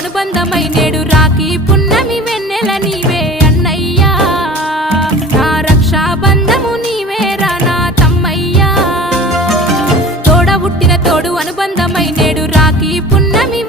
అనుబంధమై నేడు రాఖీ పున్నమి వెన్నెల నీవే అన్నయ్యా నా రక్షాబంధము నీవేరా నా తమ్మయ్యా తోడ పుట్టిన తోడు అనుబంధమై నేడు రాఖీ పున్నమి